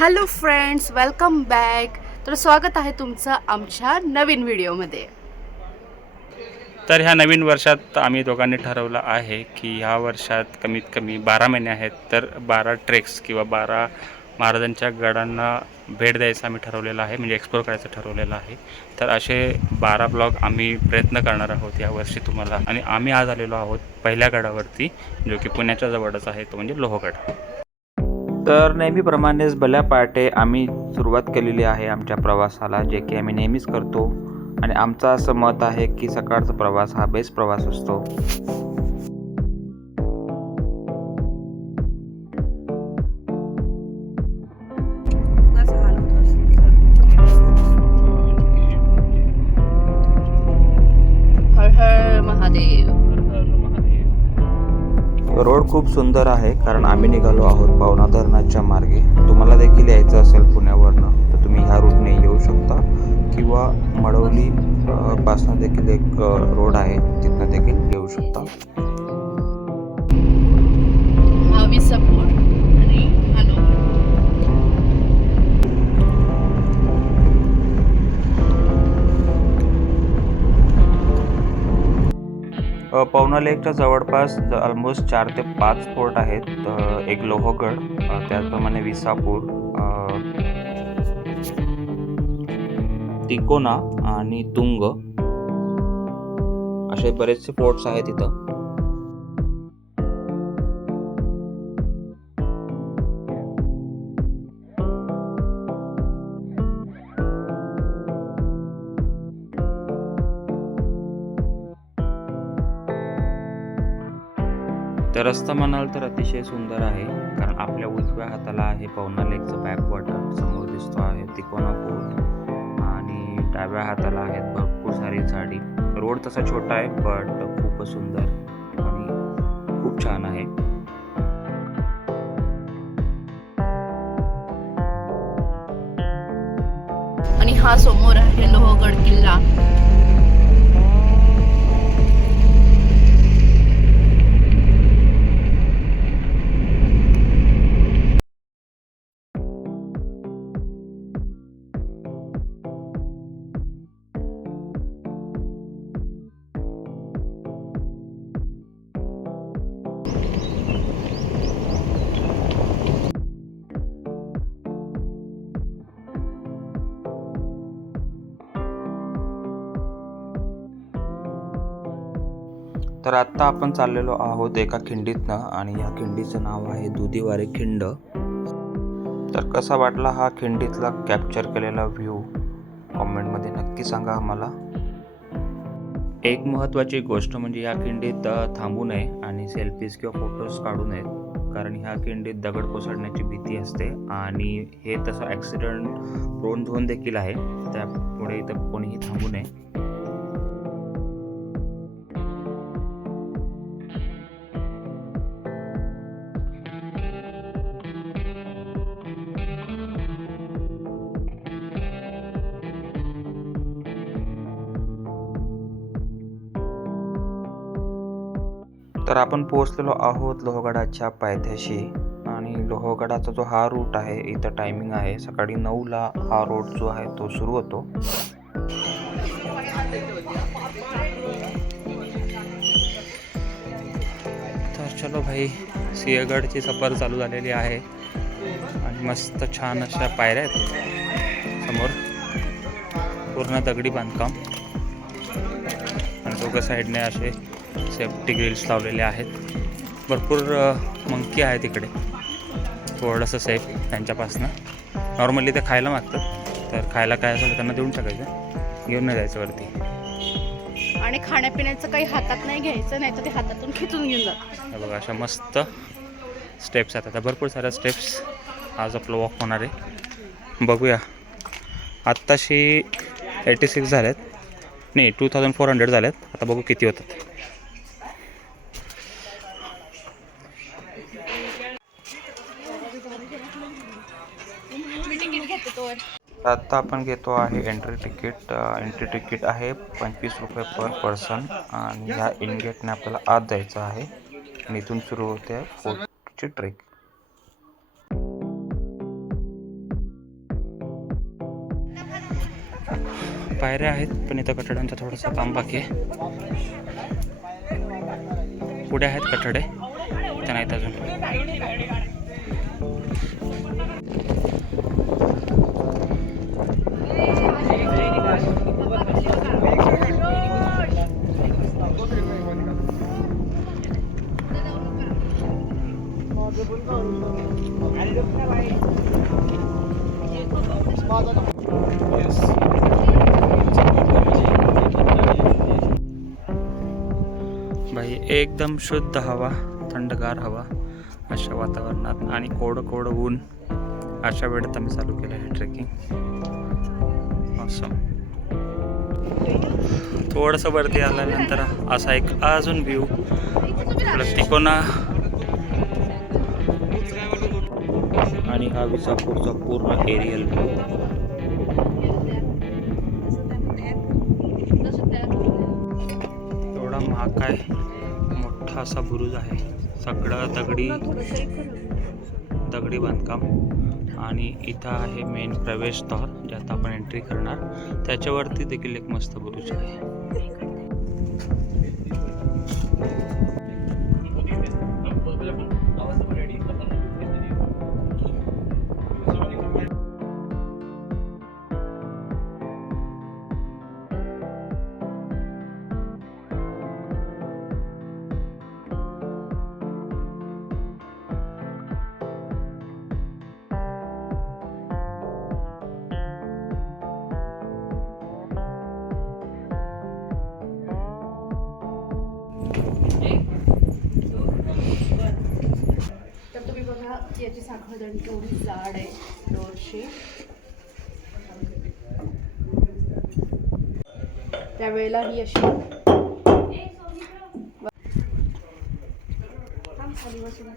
Hello friends welcome back तर स्वागत आहे तुमचं आमच्या नवीन व्हिडिओमध्ये. तर ह्या नवीन वर्षात आम्ही दोघांनी ठरवलं आहे की ह्या वर्षात कमीत कमी बारा महिने आहेत तर बारा ट्रेक्स किंवा बारा महाराजांच्या गडांना भेट द्यायचं आम्ही ठरवलेलं आहे म्हणजे एक्सप्लोर करायचं ठरवलेलं आहे. तर असे बारा ब्लॉग आम्ही प्रयत्न करणार आहोत यावर्षी तुम्हाला. आणि आम्ही आज आलेलो आहोत पहिल्या गडावरती जो की पुण्याच्या जवळच आहे तो म्हणजे लोहगड. तर नेहमीप्रमाणेच भल्या पहाटे आम्ही सुरुवात केलेली आहे आमच्या प्रवासाला जे की आम्ही नेहमीच करतो. आणि आमचं असं मत आहे की सकाळचा प्रवास हा बेस्ट प्रवास असतो. रोड खूप सुंदर आहे कारण आम्ही निघालो आहोत पावना धरणाच्या मार्गे. तुम्हाला देखील यायचं असेल पुण्यावरनं तर तुम्ही ह्या रूटने येऊ शकता. किंवा मडवली पासनं देखील एक रोड आहे तिथनं देखील येऊ शकता. पवना लेकच्या जवळपास ऑलमोस्ट चार ते पाच फोर्ट आहेत. एक लोहगड त्याचप्रमाणे विसापूर तिकोना आणि तुंग. असे बरेचसे फोर्ट्स आहेत इथं. तर रस्ता म्हणाल तर अतिशय सुंदर आहे कारण आपल्या उजव्या हाताला आहे पवना लेकचं बॅकवॉटर समोर दिसतो आहे तिकोना फोर्ट आणि डाव्या हाताला आहेत भरपूर सारी झाडी. रोड तसा छोटा आहे बट खूपच सुंदर आणि खूप छान आहे. आणि हा समोर आहे लोहगड किल्ला. तर आत्ता आपण चाललेलो आहोत एका खिंडीतनं आणि या खिंडीचं नाव आहे दुधीवारे खिंड. तर कसा वाटला हा खिंडीतला कॅप्चर केलेला व्ह्यू कॉमेंटमध्ये नक्की सांगा आम्हाला. एक महत्त्वाची गोष्ट म्हणजे या खिंडीत थांबू नये आणि सेल्फीज किंवा फोटोज काढू नयेत. कारण ह्या खिंडीत दगड कोसळण्याची भीती असते आणि हे तसं ॲक्सिडेंट प्रोन झोन देखील आहे. त्यामुळे इथं कोणीही थांबू नये. तर आपण पोहोचलेलो आहोत लोहगडाच्या पायथ्याशी. आणि लोहगडाचा जो हा रूट आहे इथं टायमिंग आहे. सकाळी नऊला हा रोड जो आहे तो सुरू होतो. तर चलो भाई सिंहगडची सफर चालू झालेली आहे. आणि मस्त छान अशा पायऱ्या आहेत समोर. पूर्ण दगडी बांधकाम. आणि दोघं साईडने असे सेफ्टी ग्रिल्स लावलेले आहेत. भरपूर मंकी आहेत इकडे. थोडंसं सेफ त्यांच्यापासनं. नॉर्मली ते खायला मागतात तर खायला काय असेल त्यांना देऊन टाकायचं. घेऊन नाही जायचं वरती. आणि खाण्यापिण्याचं काही हातात नाही घ्यायचं नाही तर ते हातातून खेचून घेऊन जात हे बघा अशा मस्त स्टेप्स आहेत. आता भरपूर साऱ्या स्टेप्स आज आपलं वॉक होणार आहे. बघूया. आत्ताशी एटी सिक्स झाल्यात नाही टू थाउजंड फोर हंड्रेड झाल्यात आता बघू किती होतात. आता आपण घेतो आहे एंट्री तिकीट एंट्री तिकीट आहे पंचवीस रुपये पर पर्सन आणि ह्या इनगेटने आपल्याला आत जायचं आहे. आणि इथून सुरू होते फोर्टची ट्रेक पायऱ्या आहेत पण इथं कठड्यांचं थोडंसं काम बाकी आहे. पुढे आहेत कठडे त्यांना नाहीत अजून. एकदम शुद्ध हवा थंडगार हवा अशा वातावरणात आणि कोडं कोडं ऊन अशा वेळेत आम्ही चालू केलं आहे ट्रेकिंग असं थोडंसं वरती आल्यानंतर असा एक अजून व्ह्यू तिकोना. आणि हा विसापूरचा पूर्ण एरियल व्ह्यू महाग आहे मोठा असा बुरुज आहे. सगळा दगडी दगडी बांधकाम. आणि इथं आहे मेन प्रवेशद्वार ज्यात आपण एंट्री करणार. त्याच्यावरती देखील एक मस्त बुरुज आहे. त्याची याची केवढी जाड आहे दोनशे त्यावेळेला ही अशी खाली बसून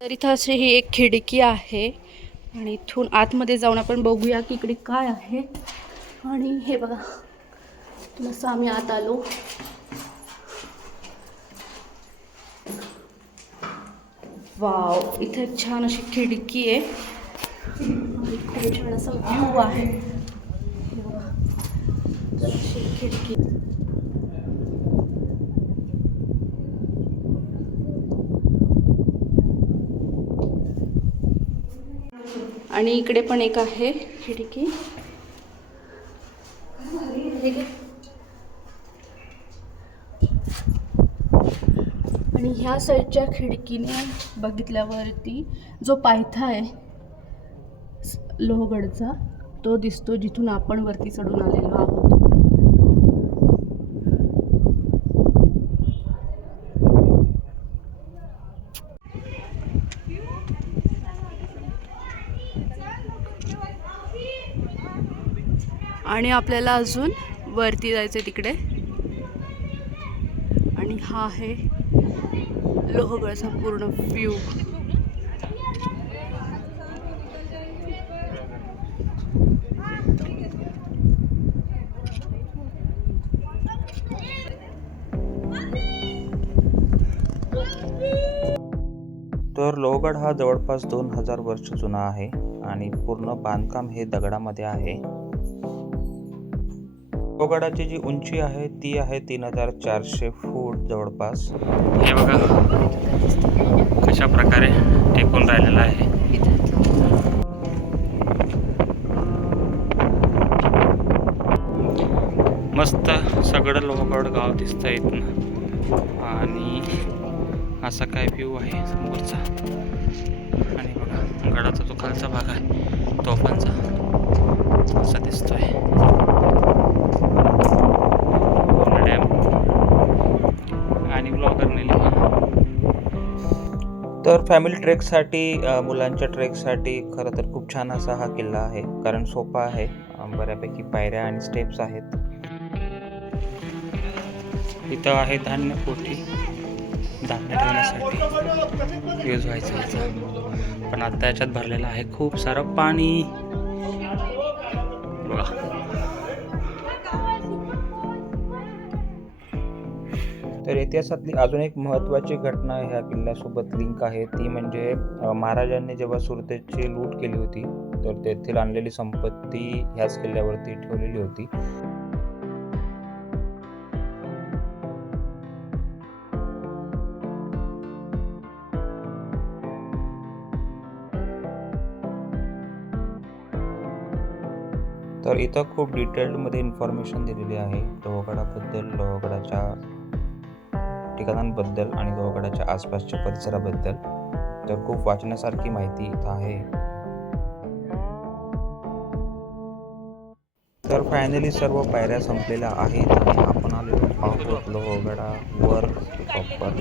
तर इथं अशी ही एक खिडकी आहे आणि इथून आतमध्ये जाऊन आपण बघूया की इकडे काय आहे. आणि हे बघा. मस्त आम्ही आत आलो. वाव इथे छान अशी खिडकी आहे. खूप छान असा व्ह्यू आहे. हे खिडकी आणि इकडे पण एक आहे खिडकी. ह्या साईडच्या खिडकीने बघितल्यावरती जो पायथा आहे लोहगडचा तो दिसतो जिथून आपण वरती चढून आलेलो आहोत. आणि आपल्याला अजून वरती जायचं आहे तिकडे. आणि हा आहे लोहगडचा पूर्ण व्ह्यू तर लोहगड हा जवळपास दोन हजार वर्ष जुना आहे आणि पूर्ण बांधकाम हे दगडामध्ये आहे. लोहगडाची जी उंची आहे ती आहे तीन हजार चारशे फूट जवळपास. हे बघा कशा प्रकारे टेकून राहिलेला आहे. मस्त सगळं लोहगड गाव दिसतं इथनं. आणि असा काय व्ह्यू आहे समोरचा. आणि बघा गडाचा जो खालचा भाग आहे तोफांचा असा दिसतोय. तर फॅमिली ट्रेकसाठी मुलांच्या ट्रेकसाठी खरं तर खूप छान असा हा किल्ला आहे. कारण सोपा आहे. बऱ्यापैकी पायऱ्या आणि स्टेप्स आहेत. इथं आहे धान्य पोटी धान्य ठेवण्यासाठी यूज व्हायचं याचा पण आता याच्यात भरलेलं आहे खूप सारं पाणी. बघा. तर इतिहासातली अजून एक महत्त्वाची घटना ह्या किल्ल्यासोबत लिंक आहे. ती म्हणजे महाराजांनी जेव्हा सुरतेची लूट केली होती तर तेथील आणलेली संपत्ती ह्याच किल्ल्यावरती ठेवलेली होती. तर इथं खूप डिटेल्डमध्ये इन्फॉर्मेशन दिलेली आहे. लोहगडाबद्दल लोहगडाच्या ठिकाणांबद्दल आणि लोहगडाच्या आसपासच्या परिसराबद्दल तर खूप वाचण्यासारखी माहिती इथं आहे. तर फायनली सर्व पायऱ्या संपलेल्या आहेत आणि आपण आलेलो आहोत लोहगडावर प्रॉपर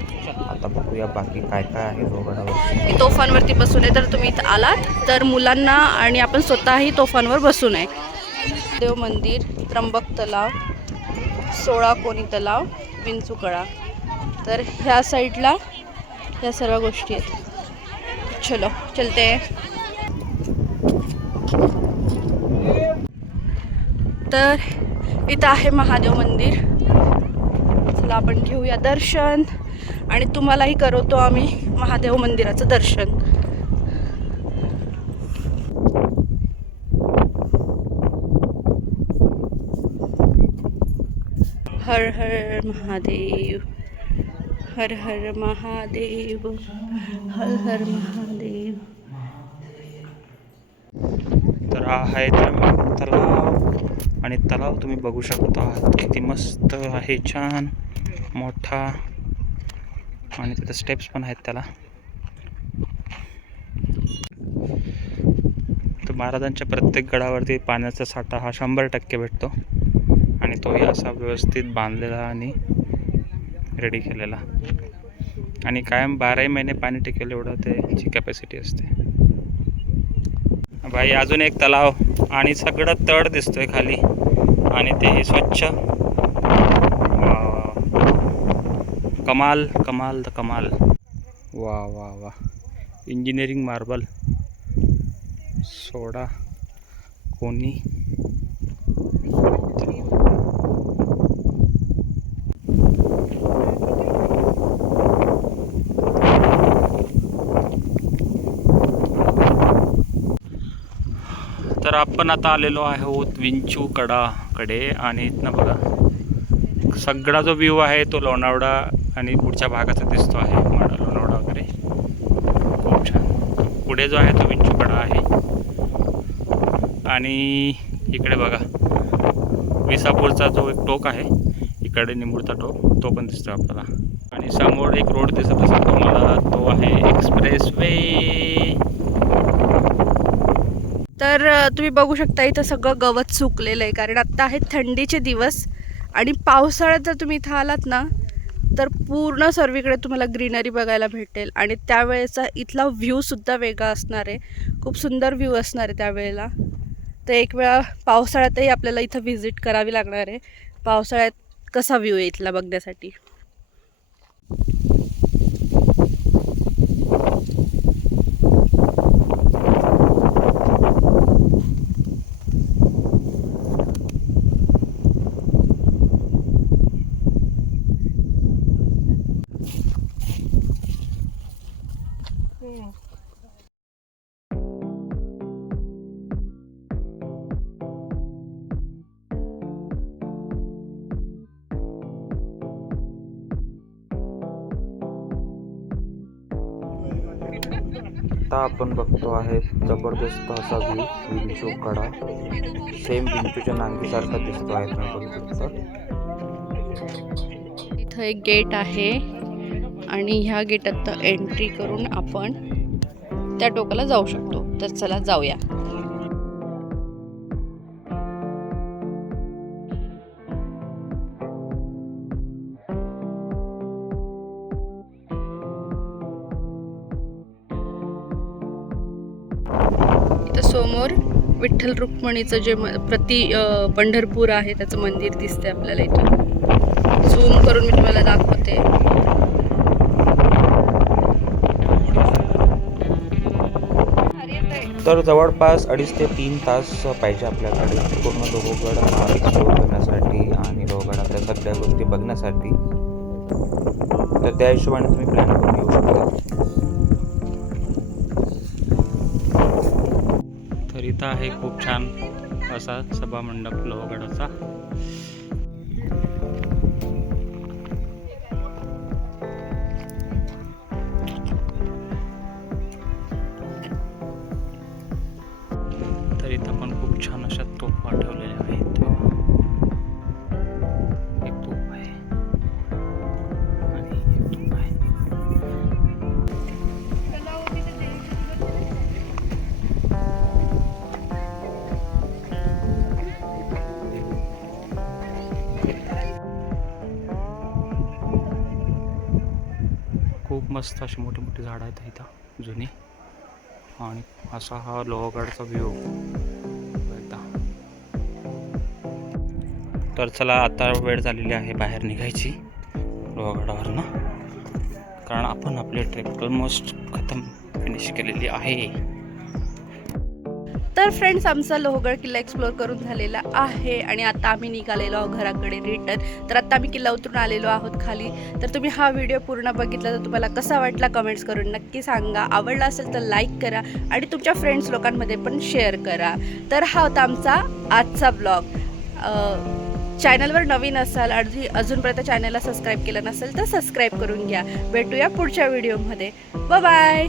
आता बघूया बाकी काय काय आहे लोहगडावर मी तोफांवरती बसून आहे तर तुम्ही इथं आलात. तर मुलांना आणि आपण स्वतःही तोफांवर बसून आहे. देव मंदिर त्र्यंबक तलाव सोळा कोणी तलाव विंचुकळा तर ह्या साईडला ह्या सर्व गोष्टी आहेत. चलो चलते. तर इथं आहे महादेव मंदिर. चला आपण घेऊया दर्शन. आणि तुम्हालाही करवतो आम्ही महादेव मंदिराचं दर्शन. हर हर महादेव. हर हर महादेव हर हर महादेव। तर हा आहे तलाव आणि तलाव तुम्ही बघू शकता किती मस्त आहे छान. मोठा. आणि तिथं स्टेप्स पण आहेत त्याला. तर महाराजांच्या प्रत्येक गडावरती पाण्याचा साठा हा शंभर टक्के भेटतो. आणि तोही असा व्यवस्थित बांधलेला आणि रेडी केलेला. आणि कायम बाराही महिने पाणी टिकेल एवढं त्याची कॅपॅसिटी असते. भाई अजून एक तलाव आणि सगळं तळ दिसतोय खाली. आणि तेही स्वच्छ. कमाल कमाल द कमाल. वा वा वा इंजिनिअरिंग मार्बल सोडा. कोणी? तर आपण आता आलेलो आहोत विंचू कडाकडे आणि इथनं बघा. सगळा जो व्ह्यू आहे तो लोणावळा आणि पुढच्या भागाचा दिसतो आहे लोणावडा लोणावळा वगैरे. खूप छान. पुढे जो आहे तो विंचू कडा आहे. आणि इकडे बघा. विसापूरचा जो एक टोक आहे इकडे निमुळचा टोक तो पण दिसतो आपल्याला. आणि समोर एक रोड दिसत असेल तुम्हाला तो आहे एक्सप्रेस वे तर तुम्ही बघू शकता इथं सगळं गवत सुकलेलं आहे. कारण आत्ता आहेत थंडीचे दिवस आणि पावसाळ्यात जर तुम्ही इथं आलात ना तर पूर्ण सर्वीकडे तुम्हाला ग्रीनरी बघायला भेटेल. आणि त्यावेळेचा इथला व्ह्यूसुद्धा वेगळा असणार आहे. खूप सुंदर व्ह्यू असणार आहे त्यावेळेला. तर एक वेळा पावसाळ्यातही आपल्याला इथं व्हिजिट करावी लागणार आहे. पावसाळ्यात कसा व्ह्यू आहे इथला बघण्यासाठी? आता आपण बघतो आहे जबरदस्त असा व्ह्यू विंचू कडा सेम विंचूच्या नांगीसारखा दिसतो आहे तुम्ही बघू शकता इथं एक गेट आहे आणि ह्या गेटात एंट्री करून आपण त्या टोकाला जाऊ शकतो. तर चला जाऊया. इथं समोर विठ्ठल रुक्मिणीचं जे म- प्रति पंढरपूर आहे त्याचं मंदिर दिसते आपल्याला इथं. झूम करून मी तुम्हाला दाखवते. तर जवळपास अडीच ते तीन तास पाहिजे आपल्याकडे. पूर्ण लोहगड एक्सप्लोर करण्यासाठी आणि लोहगडातल्या सगळ्या गोष्टी बघण्यासाठी. तर त्या हिशोबाने तुम्ही प्लॅन करून येऊ शकता. आहे. खूप छान असा सभामंडप लोहगडाचा. मस्त असे मोठी मोठी झाडं आहेत इथं जुने. आणि असा हा लोहगडचा व्ह्यू तर चला आता वेळ झालेली आहे बाहेर निघायची लोहगडावरनं. कारण आपण आपली ट्रेक ऑलमोस्ट खतम फिनिश केलेली आहे. तर फ्रेंड्स आमचा लोहगड किल्ला एक्सप्लोअर करून झालेला आहे आणि आता आम्ही निघालेलो आहोत घराकडे रिटर्न तर आता आम्ही किल्ला उतरून आलेलो आहोत खाली. तर तुम्ही हा व्हिडिओ पूर्ण बघितला तर तुम्हाला कसा वाटला कमेंट्स करून नक्की सांगा. आवडला असेल तर लाईक करा आणि तुमच्या फ्रेंड्स लोकांमध्ये पण शेअर करा. तर हा होता आमचा आजचा ब्लॉग चॅनलवर नवीन असाल आणि अजूनपर्यंत चॅनलला सबस्क्राईब केलं नसेल तर सबस्क्राईब करून घ्या. भेटूया पुढच्या व्हिडिओमध्ये ब बाय